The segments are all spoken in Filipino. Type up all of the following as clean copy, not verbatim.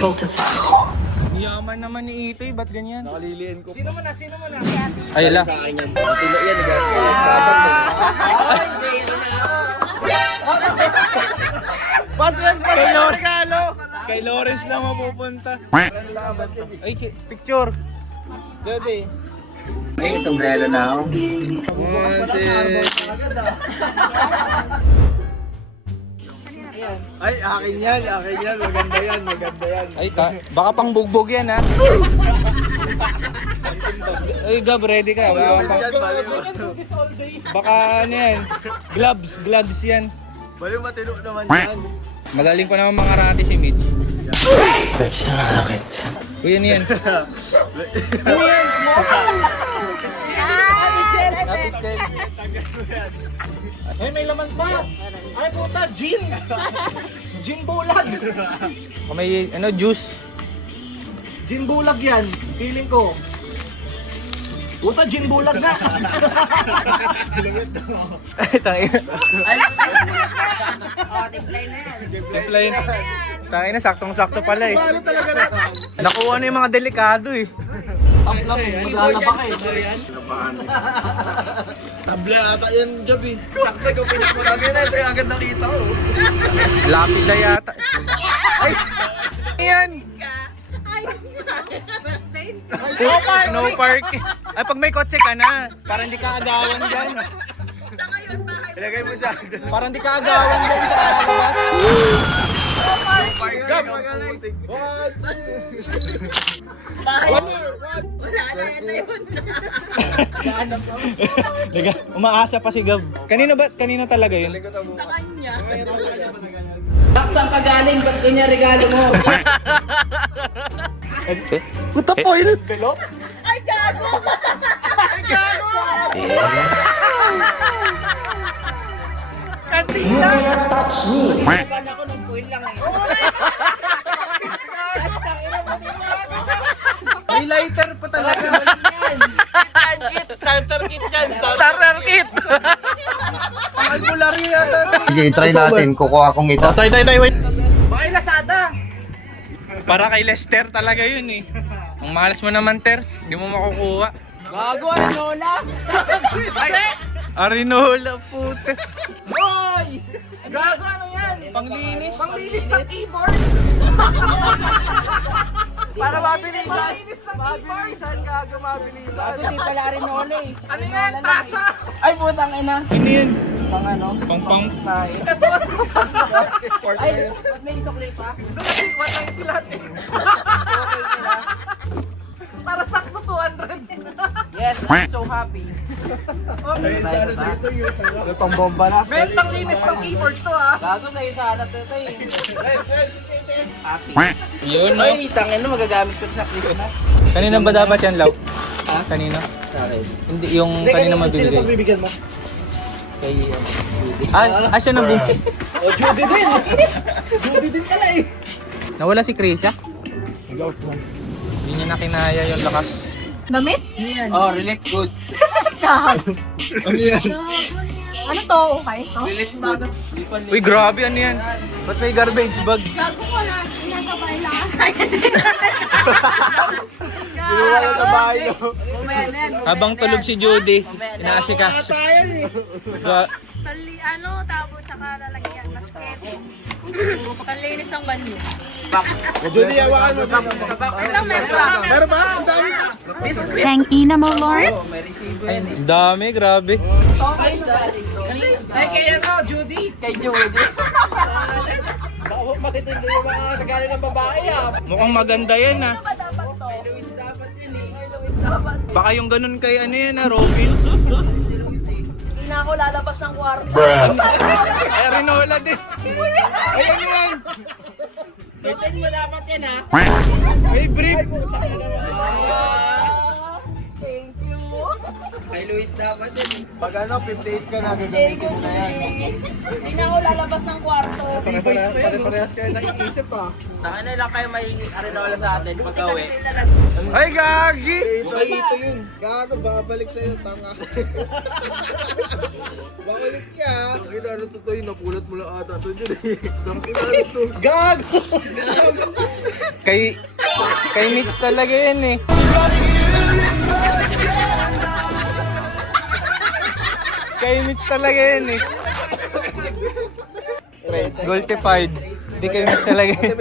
difficult to find. Yaman naman ni Itoy, ba't ganyan? Nakaliliin ko. Sino mo na? Ay, ala. Sa akin yan. Tilo yan. Nagkakabang to. Kay Lawrence lang mapupunta. Ay, picture. Dede. Ay, sombrero na ako. Ay, akin yan. Maganda yan. Ay, baka pang bugbog yan, ha? Ay, Gab, ready ka. Baka ano yan. Gloves yan. Baliw matino naman yan. Magaling pa naman mga karate si Mitch. Uy, ano yan? Ano yan? Lapit kayo. Ay, may laman pa. Ay, puta, gin. Gin bulag. O may, ano, juice. Gin bulag yan. Feeling ko. Puta, gin bulag nga. Ay, tangin. Oh, timplay na yan. Reply. Tangin na, saktong-sakto pala eh. Nakuha na yung mga delikado eh. Tabla mo, maglalaba ka eh. Tabla ata yan, Job eh. Sakto ikaw pinagmulagin na. Ito yung agad nakita ko. Lapid na yata. Ay! Ayan! No park. Ay, pag may kotse ka na, para hindi ka agawan dyan. Ilagay mo siya. Para hindi ka agawan dyan sa labas. Gab, magaling. Wala na, ito yun. Umaasa pa si Gab. Kanino talaga yun? Sa kanya. Saan ka galing? Ba't ganyan regalo mo? Puta foil. Belot. Ay, gago! Naman ako nung puwin lang eh. May lighter pa talaga. Starter kit yan. Starter kit! Albularyo yata. Sige, try natin. Kukuha akong ito. Tay, wait. Bakit Lazada? Para kay Lester talaga yun eh. Ang malas mo naman, Ter. Hindi mo makukuha. Gago, ano Lola? Arinola, puta. Hoy! Gago, ano yan? Panglinis. Panglinis ng keyboard? Para mabilisan. Panglinis ng keyboard? Mabilisan, gago, mabilisan. Hindi pala Arinola eh. Ano yan? Tasa? Ay, putang ina. Ano yun? Pang ano? Pang. Tayo. Ito kasi Ay, ba't may isukli pa? 190 lahat eh. Para sakto 200. Yes, I'm so happy. Ano pang bomba na? Men, panglinis ng keyboard to ah. Gago sa'yo sana to eh. Happy. Yun, no? Ay, tangin na magagamit ko sa Christmas. Kanina ba dapat yan, Lau? Ha? Kanina? Hindi, yung kanina Sino mabibigay. pagbibigyan mo? Kay, siya na bumili. Oh, Judy din. Judy din pala eh. Nawala si Krisha? Hindi niya na kinaya yung lakas. Damit? Oh, relax goods. Ano yan? Ano to? Okay? To? Relax goods. Uy, grabe, ano yan? Ba't may garbage bag? Gago ko na. Sinasabay lang. Kaya Kinuha na sa bahay, no? Habang tulog si Judy, inaasikaso. Tabo, tsaka lalagyan. Basket. Panlinis ang banyo. Judy, hawakan mo. Meron ba? Ang dami. Tang ina mo, Lawrence? Ang dami, grabe. Ay, kaya no, Judy. Kay Jody. Baka matitindi yung mga regalo ng babae ah. Mukhang maganda yan, ah. Luis dapat yun eh. Baka yung ganun kay ano yan, Romil. Hindi na ako lalabas ng kwarto. Ay, Arinola din. Ayan yan. Sutin mo dapat yan ha. May brief. Thank you. Kay Luis dapat yun. Pag ano, 58 ka na, gagamitin mo na yan. Hindi na ako lalabas ng kwarto. Pare-parehas kayo naiisip ah. Nakina lang kayo may arinola sa atin pag-uwi. Ay, gagi! Ito yun. Gago, babalik sa'yo, tanga. Babalik ka. Ang ano totoo yun, napulot mo lang ata ito dyan eh. Tangina ano to. Gago! Kay Mitch talaga yan eh. Kay Mitch talaga yan eh. Gultified. Hindi kay Mitch talaga yan.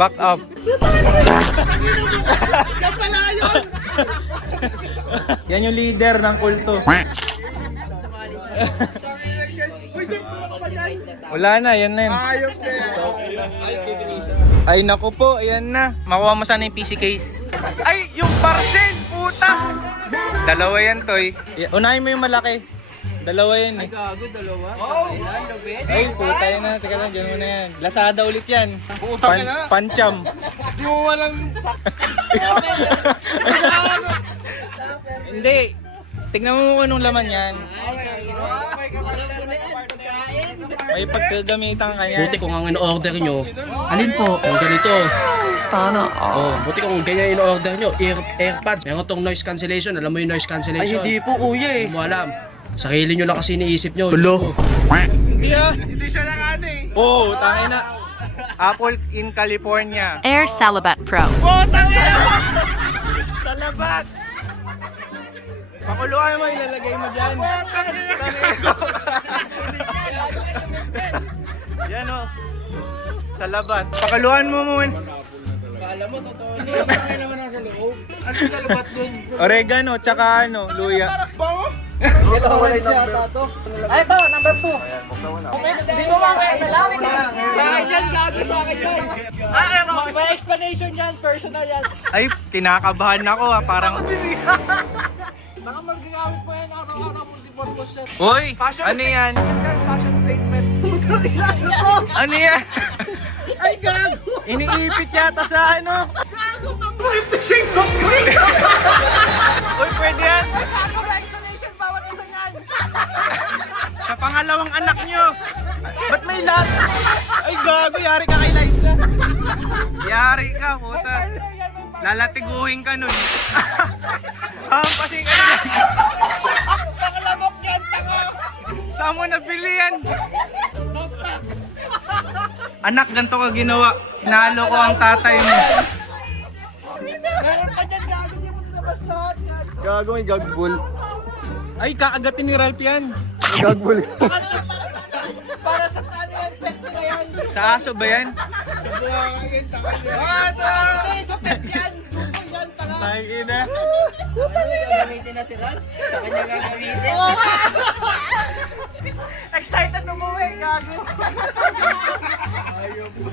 Back up. Yan yung leader ng kulto. Wala na, yan na yun. Ayop ka yan. Ay naku po, ayan na. Makuha mo sana yung PC case. Ay, yung parcel, puta! Dalawa yan, Toy. Unahin mo yung malaki. Dalawa yan eh. Gago, dalawa. Ay, puta yan na. Teka lang, dyan mo na yan. Lazada ulit yan. Pancham. Di mo walang... Hindi. Tignan mo kung anong laman yan. May pagkagamitan ka yan. Buti kung ang in-order nyo, Alin po? yung ganito. Sana Oh, buti kung ganyan in-order nyo, AirPods. Meron tong noise cancellation. Alam mo yung noise cancellation? Ay, hindi po kuya eh. Hindi mo alam. Sarili nyo lang kasi iniisip nyo. Hindi ah. Hindi siya lang ano eh. Oo, tangin na. Apple in California. Air Salabat Pro. Sa labat. Pakuluan mo, ilalagay mo dyan. Yan o. Sa labat. Pakuluan mo muna. Kala mo, totoo niya. Ano sa labat dun? Oregano, tsaka ano, luya. Wala yung number. Ay, ito, number 2. Di mo mamaya na lang. Sa akin yan, gago sa akin yan. May explanation yan, personal yan. Ay, tinakabahan ako ha, parang... Baka magagamit mo yan araw-araw multi-purpose yan. Uy, ano yan? Fashion statement. Putang ina, ano to? Ano yan? Ay, gago! Iniipit yata sa ano? 50 Shades of Grey! Uy, pwede yan. Gago, may explanation bawat isa niyan. Sa pangalawang anak nyo. Ba't may lahat? Ay, gago, yari ka kay Liza. Yari ka, puta. Lalatiguhin ka nun. Hampasin ka nun. Pangalabok yan, tanga! Saan mo nabili yan? Anak, ganito ka ginawa. Hinalo ko ang tatay mo. Meron ka dyan, gago, di mo tinabas lahat. Gago, may gagbol. Ay, kaagatin ni Ralph yan. Gagbol. Para sa ano yan, pet na yan. Sa aso ba yan? Sa pet yan. Gagbol yan, tanga. Tangina. Gagamitin na si Ral. Sa kanya gagamitin. Excited na umuwi, gago.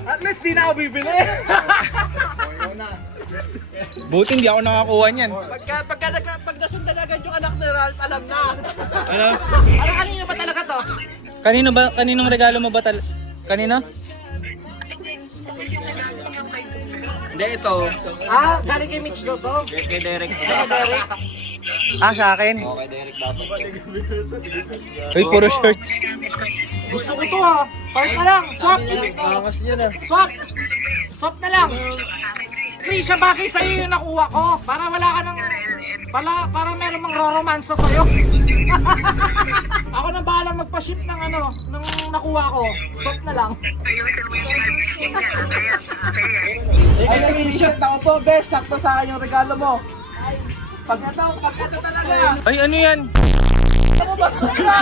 At least di na ako bibili. Buti hindi ako nakakuha niyan. Pag nasundan agad yung anak ni Ralph, alam na. Ano? Ano kanino ba talaga to? Kanino ba? Kaninong regalo mo ba Kanino? Hindi, ito. Ah, galing kay Mitch to. Kay Derek. Kay Derek. Ah, sa akin? Okay, Derek dapat. Uy, puro shorts. Gusto ko to ha. Pares na lang. Swap. Angas niya na. Swap. Swap na lang. Krisha, bagay sa'yo yung nakuha ko. Para wala ka ng... Para meron mang roromansa sa'yo. Ako na bahala magpa-ship ng ano, ng nakuha ko. Swap na lang. Ay, Krisha, ako po, best. Sakto sa akin yung regalo mo. Pag ito talaga. Ay, ano yan? Ano ba ka?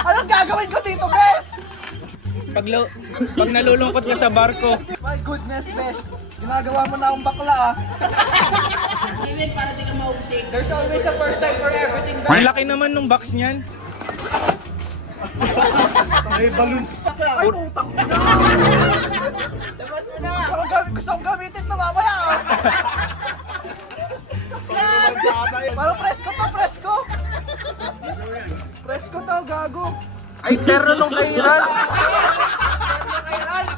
Anong gagawin ko dito, best? Pag nalulungkot ka sa barko. My goodness, best. Ginagawa mo na akong bakla ah. Even para di ka mausig. There's always a first time for everything. Ang laki naman nung box niyan. May balloons pa sa... Ay, putang ina! Labas mo na. Gusto kong gamitin ito mamaya ah. Parang presko to, presko. Presko to, gago. Ay, terno nung kay Ralph.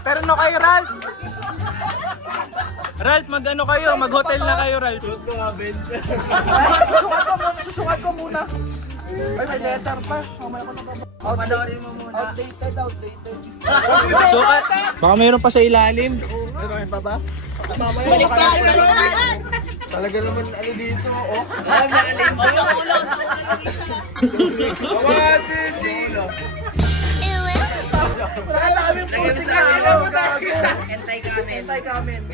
Terno kay Ralph. Ralph, mag-ano kayo? Mag-hotel na kayo, Ralph. Susukat ko muna. Ay, may letter pa. Mamaya ko na ba? Panoorin mo muna. Outdated. Sukat. Baka mayroon pa sa ilalim. May pa ba? Balik tayo. Talaga naman ano dito, oh. Sa ulo yung isa. Lagay mo sa ulo. Entay kamen.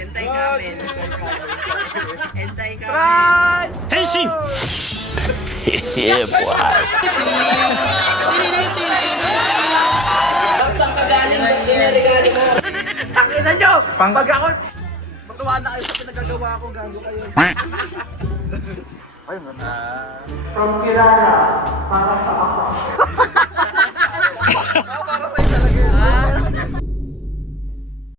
Saan ka galing? Ba't ganyan regalo mo? Takina nyo! Pag ako... Matuwa na kayo sa pinagagawa ko, gago kayo. Ay, From Kirara, para sa ako.